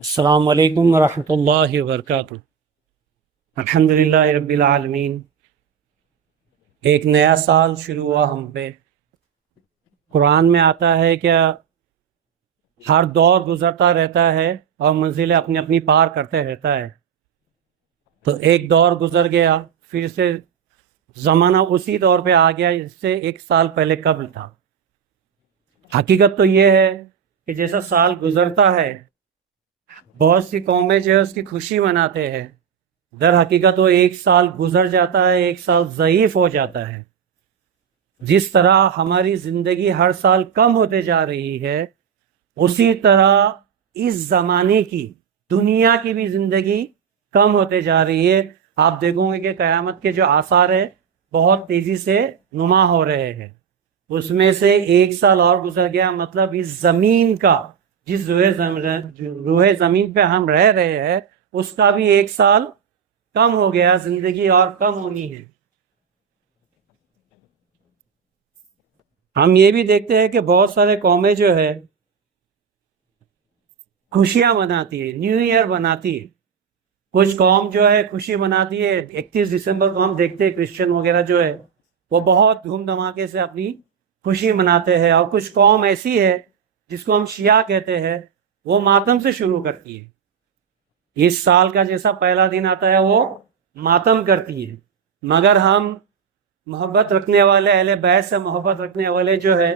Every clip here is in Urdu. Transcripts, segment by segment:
السلام علیکم ورحمۃ اللہ وبرکاتہ۔ الحمدللہ رب العالمین۔ ایک نیا سال شروع ہوا ہم پہ۔ قرآن میں آتا ہے کہ ہر دور گزرتا رہتا ہے اور منزلیں اپنی اپنی پار کرتے رہتا ہے۔ تو ایک دور گزر گیا، پھر سے زمانہ اسی دور پہ آ گیا جس سے ایک سال پہلے قبل تھا۔ حقیقت تو یہ ہے کہ جیسا سال گزرتا ہے بہت سی قومیں جو ہے اس کی خوشی مناتے ہیں، در حقیقت وہ ایک سال گزر جاتا ہے، ایک سال ضعیف ہو جاتا ہے۔ جس طرح ہماری زندگی ہر سال کم ہوتے جا رہی ہے، اسی طرح اس زمانے کی دنیا کی بھی زندگی کم ہوتے جا رہی ہے۔ آپ دیکھو گے کہ قیامت کے جو آثار ہیں بہت تیزی سے نما ہو رہے ہیں۔ اس میں سے ایک سال اور گزر گیا، مطلب اس زمین کا، جس روح زمین پہ ہم رہ رہے ہیں اس کا بھی ایک سال کم ہو گیا، زندگی اور کم ہونی ہے۔ ہم یہ بھی دیکھتے ہیں کہ بہت سارے قومیں جو ہے خوشیاں مناتی ہے، نیو ایئر مناتی ہے۔ کچھ قوم جو ہے خوشی مناتی ہے 31 دسمبر کو، ہم دیکھتے ہیں کرسچن وغیرہ جو ہے وہ بہت دھوم دھماکے سے اپنی خوشی مناتے ہیں، اور کچھ قوم ایسی ہے جس کو ہم شیعہ کہتے ہیں، وہ ماتم سے شروع کرتی ہے۔ اس سال کا جیسا پہلا دن آتا ہے وہ ماتم کرتی ہے، مگر ہم محبت رکھنے والے، اہل بیت سے محبت رکھنے والے جو ہے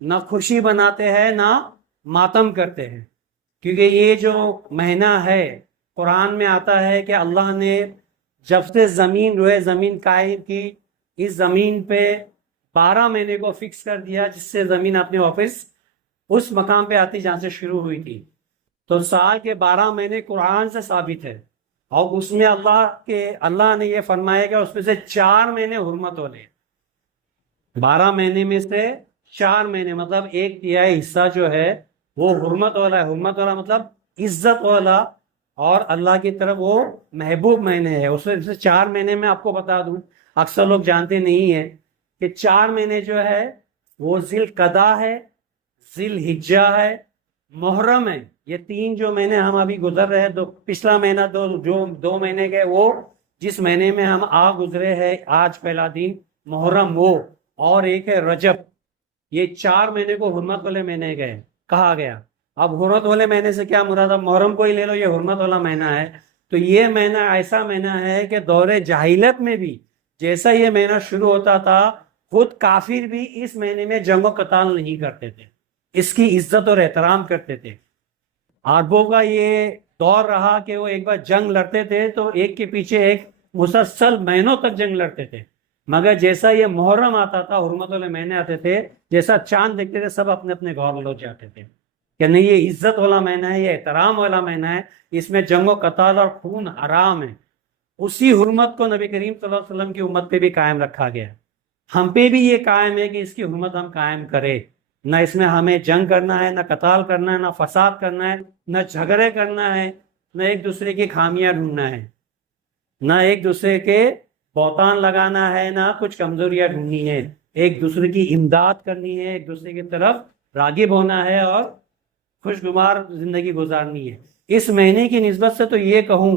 نہ خوشی مناتے ہیں نہ ماتم کرتے ہیں، کیونکہ یہ جو مہینہ ہے قرآن میں آتا ہے کہ اللہ نے جب سے روئے زمین قائم کی، اس زمین پہ 12 مہینے کو فکس کر دیا، جس سے زمین اپنے واپس اس مقام پہ آتی جہاں سے شروع ہوئی تھی۔ تو سال کے 12 مہینے قرآن سے ثابت ہے، اور اس میں اللہ نے یہ فرمایا کہ اس میں سے 4 مہینے حرمت والے ہیں۔ 12 مہینے میں سے 4 مہینے مطلب 1/3 حصہ جو ہے وہ حرمت والا ہے۔ حرمت والا مطلب عزت والا اور اللہ کی طرف وہ محبوب مہینے ہے۔ اس میں سے 4 مہینے میں آپ کو بتا دوں، اکثر لوگ جانتے نہیں ہیں کہ 4 مہینے جو ہے وہ ذی القعدہ ہے، ذی الحجہ ہے، محرم ہے۔ یہ 3 جو مہینے ہم ابھی گزر رہے ہیں، پچھلا مہینہ جو 2 مہینے کے، وہ جس مہینے میں ہم گزرے ہیں آج پہلا دن محرم، وہ اور ایک ہے رجب۔ یہ 4 مہینے کو حرمت والے مہینے گئے کہا گیا۔ اب حرمت والے مہینے سے کیا مراد؟ اب محرم کو ہی لے لو، یہ حرمت والا مہینہ ہے۔ تو یہ مہینہ ایسا مہینہ ہے کہ دور جاہلیت میں بھی جیسا یہ مہینہ شروع ہوتا تھا، خود کافر بھی اس مہینے میں جنگ و قتال نہیں کرتے تھے، اس کی عزت اور احترام کرتے تھے۔ عربوں کا یہ دور رہا کہ وہ ایک بار جنگ لڑتے تھے تو ایک کے پیچھے ایک مسلسل مہینوں تک جنگ لڑتے تھے، مگر جیسا یہ محرم آتا تھا، حرمت والے مہینے آتے تھے، جیسا چاند دیکھتے تھے سب اپنے اپنے گھر لوٹ جاتے تھے کہ نہیں، یہ عزت والا مہینہ ہے، یہ احترام والا مہینہ ہے، اس میں جنگ و قتال اور خون حرام ہے۔ اسی حرمت کو نبی کریم صلی اللہ علیہ وسلم کی امت پہ بھی قائم رکھا گیا۔ ہم پہ بھی یہ قائم ہے کہ اس کی حرمت ہم قائم کریں، نہ اس میں ہمیں جنگ کرنا ہے، نہ قتال کرنا ہے، نہ فساد کرنا ہے، نہ جھگڑے کرنا ہے، نہ ایک دوسرے کی خامیاں ڈھونڈنا ہے، نہ ایک دوسرے کے بہتان لگانا ہے، نہ کچھ کمزوریاں ڈھونڈنی ہے۔ ایک دوسرے کی امداد کرنی ہے، ایک دوسرے کی طرف راغب ہونا ہے اور خوشگوار زندگی گزارنی ہے۔ اس مہینے کی نسبت سے تو یہ کہوں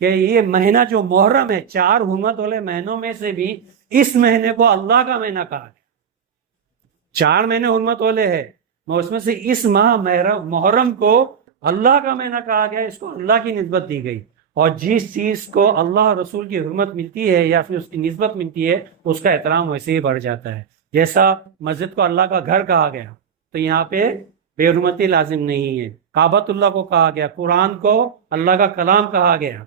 کہ یہ مہینہ جو محرم ہے، 4 حرمت والے مہینوں میں سے بھی اس مہینے کو اللہ کا مہینہ کہا ہے۔ 4 مہینے حرمت والے ہیں، اس میں سے اس ماہ محرم کو اللہ کا مہینہ کہا گیا، اس کو اللہ کی نسبت دی گئی۔ اور جس چیز کو اللہ رسول کی حرمت ملتی ہے یا پھر اس کی نسبت ملتی ہے، اس کا احترام ویسے ہی بڑھ جاتا ہے۔ جیسا مسجد کو اللہ کا گھر کہا گیا تو یہاں پہ بے حرمتی لازم نہیں ہے۔ کعبۃ اللہ کو کہا گیا، قرآن کو اللہ کا کلام کہا گیا۔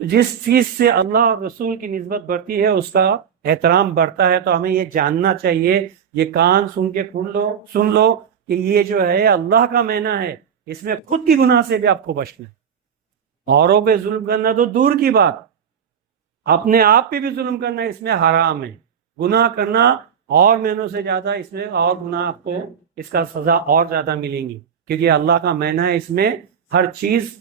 جس چیز سے اللہ اور رسول کی نسبت بڑھتی ہے اس کا احترام بڑھتا ہے۔ تو ہمیں یہ جاننا چاہیے، یہ کان سن کے سن لو کہ یہ جو ہے اللہ کا مہینہ ہے، اس میں خود کی گناہ سے بھی آپ کو بچنا ہے۔ اوروں پہ ظلم کرنا تو دور کی بات، اپنے آپ پہ بھی ظلم کرنا اس میں حرام ہے۔ گناہ کرنا اور مہینوں سے زیادہ اس میں اور گناہ، آپ کو اس کا سزا اور زیادہ ملیں گی، کیونکہ اللہ کا مہینہ ہے، اس میں ہر چیز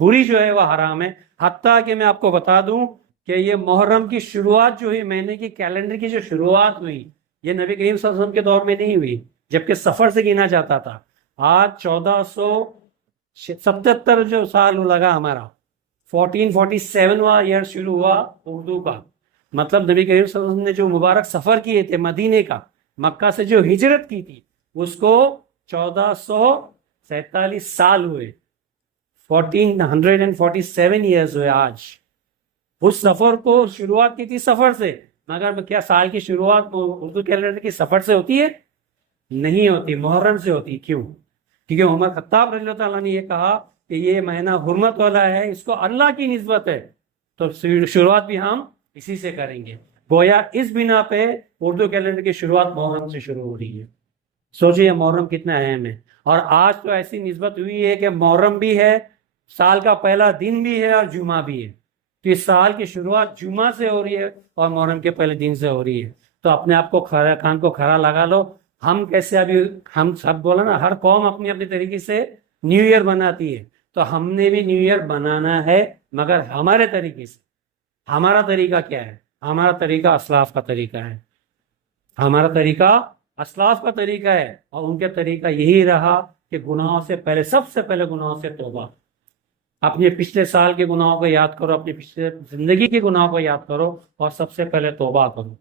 بری جو ہے وہ حرام ہے۔ حتیٰ کہ میں آپ کو بتا دوں کہ یہ محرم کی شروعات جو ہوئی، مہینے کی کیلنڈر کی جو شروعات ہوئی، یہ نبی کریم صلی اللہ علیہ وسلم کے دور میں نہیں ہوئی، جبکہ سفر سے گنا جاتا تھا۔ آج 77 جو سال لگا ہمارا، 1447واں ایئر شروع ہوا اردو کا، مطلب نبی کریم صلی اللہ علیہ وسلم نے جو مبارک سفر کیے تھے مدینے کا، مکہ سے جو ہجرت کی تھی، اس کو 1447 سال ہوئے، 1447 ایئرز ہوئے آج۔ اس سفر کو شروعات کی تھی سفر سے، مگر کیا سال کی شروعات اردو کیلنڈر کی سفر سے ہوتی ہے؟ نہیں ہوتی، محرم سے ہوتی۔ کیوں؟ کیونکہ عمر خطاب رضی اللہ تعالیٰ نے یہ کہا کہ یہ مہینہ حرمت والا ہے، اس کو اللہ کی نسبت ہے، تو شروعات بھی ہم اسی سے کریں گے۔ گویا اس بنا پہ اردو کیلنڈر کی شروعات محرم سے شروع ہو رہی ہے۔ سوچئے محرم کتنا اہم ہے، اور آج تو ایسی نسبت ہوئی ہے کہ محرم بھی ہے، سال کا پہلا دن بھی ہے، اور جمعہ بھی ہے، تو اس سال کی شروعات جمعہ سے ہو رہی ہے اور محرم کے پہلے دن سے ہو رہی ہے۔ تو اپنے آپ کو کان کو کھڑا لگا لو، ہم کیسے ابھی ہم سب بولا نا، ہر قوم اپنی اپنی طریقے سے نیو ایئر بناتی ہے، تو ہم نے بھی نیو ایئر بنانا ہے، مگر ہمارے طریقے سے۔ ہمارا طریقہ کیا ہے؟ ہمارا طریقہ اسلاف کا طریقہ ہے، ہمارا طریقہ اسلاف کا طریقہ ہے، اور ان کے طریقہ یہی رہا کہ گناہوں سے پہلے، سب سے پہلے گناہوں سے توبہ۔ اپنے پچھلے سال کے گناہوں کو یاد کرو، اپنی پچھلے زندگی کے گناہوں کو یاد کرو، اور سب سے پہلے توبہ کرو۔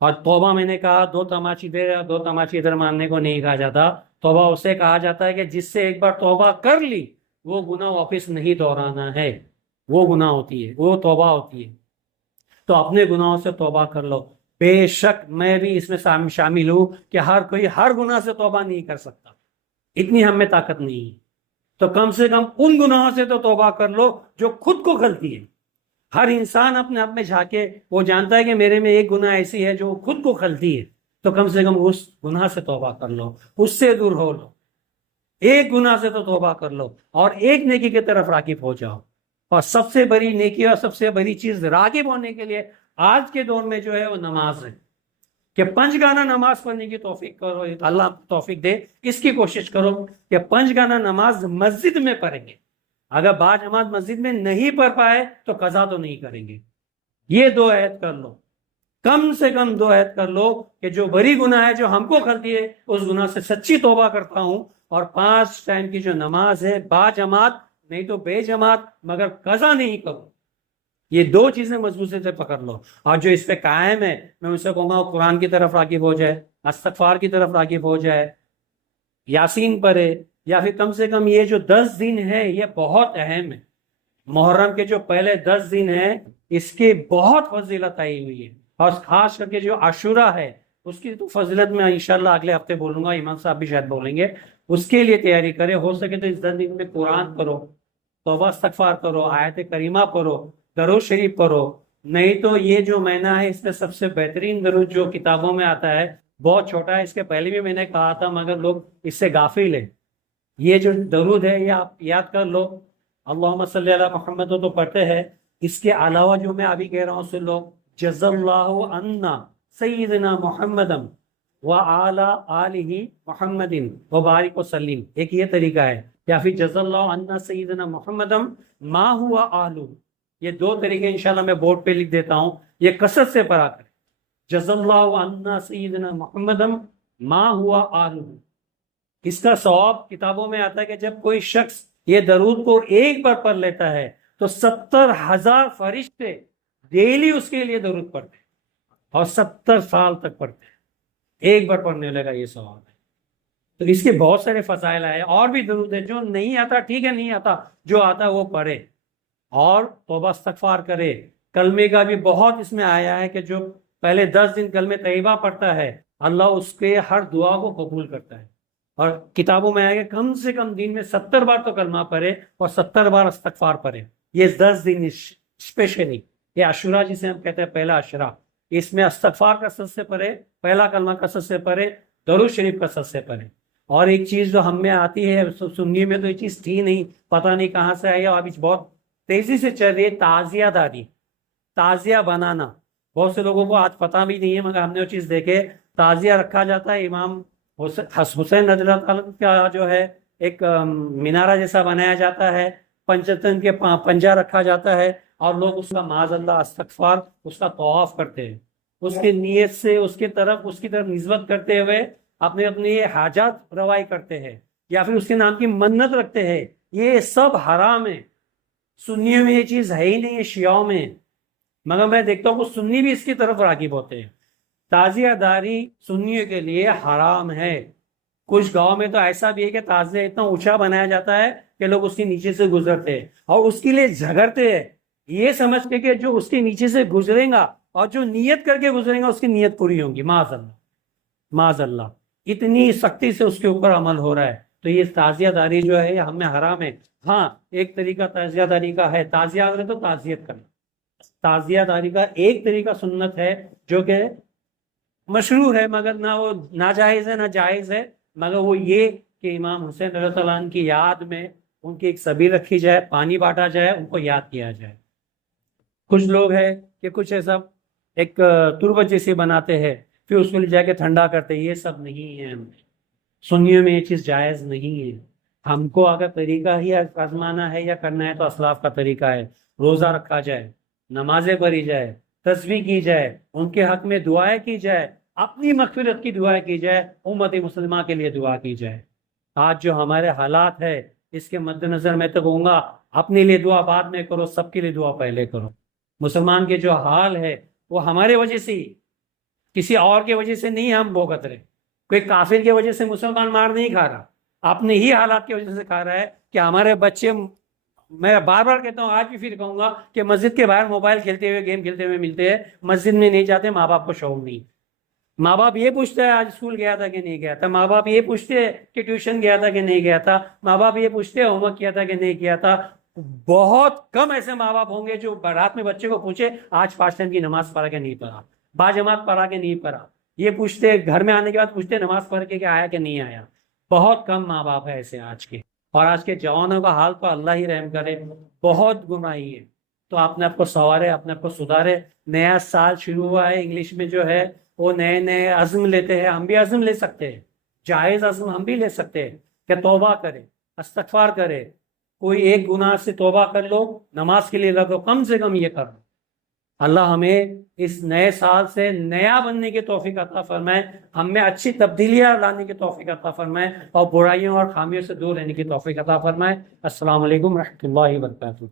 اور توبہ میں نے کہا دو تماچی ادھر دو تماچی ادھر ماننے کو نہیں کہا جاتا، توبہ اسے کہا جاتا ہے کہ جس سے ایک بار توبہ کر لی وہ گناہ واپس نہیں دہرانا ہے، وہ گناہ ہوتی ہے، وہ توبہ ہوتی ہے۔ تو اپنے گناہوں سے توبہ کر لو۔ بے شک میں بھی اس میں شامل ہوں کہ ہر کوئی ہر گناہ سے توبہ نہیں کر سکتا، اتنی ہم میں طاقت نہیں ہے، تو کم سے کم ان گناہوں سے تو توبہ کر لو جو خود کو غلطی ہے۔ ہر انسان اپنے آپ میں جھانکے، وہ جانتا ہے کہ میرے میں ایک گناہ ایسی ہے جو خود کو غلطی ہے، تو کم سے کم اس گناہ سے توبہ کر لو، اس سے دور ہو لو، ایک گناہ سے تو توبہ کر لو، اور ایک نیکی کی طرف راغب ہو جاؤ۔ اور سب سے بڑی نیکی اور سب سے بڑی چیز راغب ہونے کے لیے آج کے دور میں جو ہے وہ نماز ہے، کہ 5 گانا نماز پڑھنے کی توفیق کرو، اللہ توفیق دے، اس کی کوشش کرو کہ 5 گانا نماز مسجد میں پڑھیں گے۔ اگر با جماعت مسجد میں نہیں پڑھ پائے تو قضا تو نہیں کریں گے۔ یہ 2 عہد کر لو، کم سے کم 2 عہد کر لو کہ جو بڑی گناہ ہے، جو ہم کو غلطی ہے، اس گناہ سے سچی توبہ کرتا ہوں، اور 5 ٹائم کی جو نماز ہے با جماعت نہیں تو بے جماعت، مگر قضا نہیں کروں۔ یہ 2 چیزیں مضبوطی سے پکڑ لو، اور جو اس پہ قائم ہے میں اسے کہوں گا قرآن کی طرف راغب ہو جائے، استغفار کی طرف راغب ہو جائے، یاسین پڑھے، یا پھر کم سے کم یہ جو 10 دن ہے یہ بہت اہم ہے۔ محرم کے جو پہلے 10 دن ہیں اس کی بہت فضیلت آئی ہوئی ہے، اور خاص کر کے جو عاشورہ ہے اس کی تو فضیلت میں انشاءاللہ اگلے ہفتے بولوں گا، ایمان صاحب بھی شاید بولیں گے، اس کے لیے تیاری کرے۔ ہو سکے تو اس 10 دن میں قرآن پڑھو، توبہ استغفار کرو، آیت کریمہ پڑھو، درود شریف پڑھو، نہیں تو یہ جو مہینہ ہے اس میں سب سے بہترین درود جو کتابوں میں آتا ہے، بہت چھوٹا ہے، اس کے پہلے بھی میں نے کہا تھا مگر لوگ اس سے غافل ہیں۔ یہ جو درود ہے یہ آپ یاد کر لو، اللہم صلی علی محمد تو پڑھتے ہیں، اس کے علاوہ جو میں ابھی کہہ رہا ہوں سن لو، جزا اللہ عنا سیدنا محمدم وعلی آلہ محمد وبارک وسلم، ایک یہ طریقہ ہے، یا پھر جزا اللہ عنا سیدنا محمدم ما ہوا آلہ۔ یہ 2 طریقے انشاءاللہ میں بورڈ پہ لکھ دیتا ہوں، یہ کثرت سے پڑھا کریں، جزا اللہ عنا سیدنا محمدم ما ہوا آلہ۔ اس کا ثواب کتابوں میں آتا ہے کہ جب کوئی شخص یہ درود کو ایک بار پڑھ لیتا ہے تو 70,000 فرشتے ڈیلی اس کے لیے درود پڑھتے ہیں، اور 70 سال تک پڑھتے ہیں، ایک بار پڑھنے لگا یہ ثواب ہے۔ تو اس کے بہت سارے فضائل آئے، اور بھی درود ہے، جو نہیں آتا ٹھیک ہے، نہیں آتا، جو آتا وہ پڑھے، اور توبہ استغفار کرے۔ کلمے کا بھی بہت اس میں آیا ہے کہ جو پہلے 10 دن کلمے طیبہ پڑھتا ہے اللہ اس کے ہر دعا کو قبول کرتا ہے، اور کتابوں میں آئے گا کم سے کم دن میں 70 بار تو کلمہ پڑھے اور 70 بار استغفار پڑھے۔ یہ 10 دن اسپیشلی یہ عاشورہ جسے ہم کہتے ہیں پہلا عاشورہ، اس میں استغفار کثرت سے پڑھے، پہلا کلمہ کثرت سے پڑھے، درود شریف کثرت سے پڑھے۔ اور ایک چیز جو ہم میں آتی ہے، سنی میں تو یہ چیز تھی نہیں، پتہ نہیں کہاں سے آئی، ابھی بہت تیزی سے چل رہی ہے، تعزیہ داری، تعزیہ بنانا۔ بہت سے لوگوں کو آج پتہ بھی نہیں ہے، مگر ہم نے وہ چیز دیکھے، تعزیہ رکھا جاتا ہے، امام حسین رضی اللہ تعالیٰ کا جو ہے ایک مینارہ جیسا بنایا جاتا ہے، پنجتن کے پنجا رکھا جاتا ہے، اور لوگ اس کا معاذ اللہ استغفار، اس کا طواف کرتے ہیں، اس کی نیت سے اس کی طرف نسبت کرتے ہوئے اپنے حاجات روائی کرتے ہیں، یا پھر اس کے نام کی منت رکھتے ہیں یہ سب حرام ہے. سنیوں میں یہ چیز ہے ہی نہیں ہے، شیعوں میں. مگر میں دیکھتا ہوں کہ سنی بھی اس کی طرف راغب ہوتے ہیں. تعزیہ داری سنیوں کے لیے حرام ہے. کچھ گاؤں میں تو ایسا بھی ہے کہ تعزیہ اتنا اونچا بنایا جاتا ہے کہ لوگ اس کے نیچے سے گزرتے ہیں اور اس کے لیے جھگڑتے ہیں، یہ سمجھ کے کہ جو اس کے نیچے سے گزرے گا اور جو نیت کر کے گزرے گا اس کی نیت پوری ہوگی. معاذ اللہ، معاذ اللہ، اتنی سختی سے اس کے اوپر عمل ہو رہا ہے. تو یہ تعزیہ داری جو ہے یہ ہمیں حرام ہے. ہاں ایک طریقہ تعزیہ داری کا ہے، تعزیہ کرے تو تعزیت کرنا. تعزیہ داری کا ایک طریقہ سنت ہے جو کہ مشروع ہے، مگر نہ وہ ناجائز ہے نہ جائز ہے، مگر وہ یہ کہ امام حسین رضی اللہ عنہ کی یاد میں ان کی ایک سبیل رکھی جائے، پانی بانٹا جائے، ان کو یاد کیا جائے. کچھ لوگ ہیں کہ کچھ ایسا ایک تربت جیسی بناتے ہیں پھر اس کو لے جا کے ٹھنڈا کرتے، یہ سب نہیں ہے. سنیوں میں یہ چیز جائز نہیں ہے. ہم کو اگر طریقہ ہی آزمانا ہے یا کرنا ہے تو اسلاف کا طریقہ ہے. روزہ رکھا جائے، نمازیں پڑھی جائے، تسبیح کی جائے، ان کے حق میں دعائیں کی جائے، اپنی مغفرت کی دعائیں کی جائے، امت مسلمہ کے لیے دعا کی جائے. آج جو ہمارے حالات ہے اس کے مد نظر میں تو کہوں گا اپنے لیے دعا بعد میں کرو، سب کے لیے دعا پہلے کرو. مسلمان کے جو حال ہے وہ ہمارے وجہ سے ہی، کسی اور کے وجہ سے نہیں ہم بھوگت رہے. کوئی کافر کی وجہ سے مسلمان مار نہیں کھا رہا، اپنے ہی حالات کی وجہ سے کھا رہا ہے. کہ ہمارے بچے، میں بار بار کہتا ہوں، آج بھی پھر کہوں گا کہ مسجد کے باہر موبائل کھیلتے ہوئے، گیم کھیلتے ہوئے ملتے ہیں، مسجد میں نہیں جاتے. ماں باپ کو شعور نہیں. ماں باپ یہ پوچھتے ہیں آج اسکول گیا تھا کہ نہیں گیا تھا، ماں باپ یہ پوچھتے کہ ٹیوشن گیا تھا کہ نہیں گیا تھا، ماں باپ یہ پوچھتے ہوم ورک کیا تھا کہ نہیں کیا تھا. بہت کم ایسے ماں باپ ہوں گے جو رات میں بچے کو پوچھے آج 5 ٹائم کی نماز پڑھا کہ نہیں پڑھا، باجماعت پڑھا کہ نہیں پڑھا. یہ پوچھتے، گھر میں آنے کے بعد پوچھتے نماز پڑھ کے کہ آیا کہ نہیں آیا. بہت کم ماں باپ ہے ایسے آج کے. اور آج کے جوانوں کا حال تو اللہ ہی رحم کرے، بہت گمراہی ہے. تو اپنے آپ کو سنوارے، اپنے آپ کو سدھارے. نیا سال شروع ہوا ہے، انگلش میں جو ہے وہ نئے نئے عزم لیتے ہیں. ہم بھی عزم لے سکتے ہیں، جائز عزم ہم بھی لے سکتے ہیں کہ توبہ کرے، استغفار کرے. کوئی ایک گناہ سے توبہ کر لو، نماز کے لیے لگو، کم سے کم یہ کر لو. اللہ ہمیں اس نئے سال سے نیا بننے کی توفیق عطا فرمائے، ہم میں اچھی تبدیلیاں لانے کی توفیق عطا فرمائے اور برائیوں اور خامیوں سے دور رہنے کی توفیق عطا فرمائے. السلام علیکم ورحمۃ اللہ وبرکاتہ.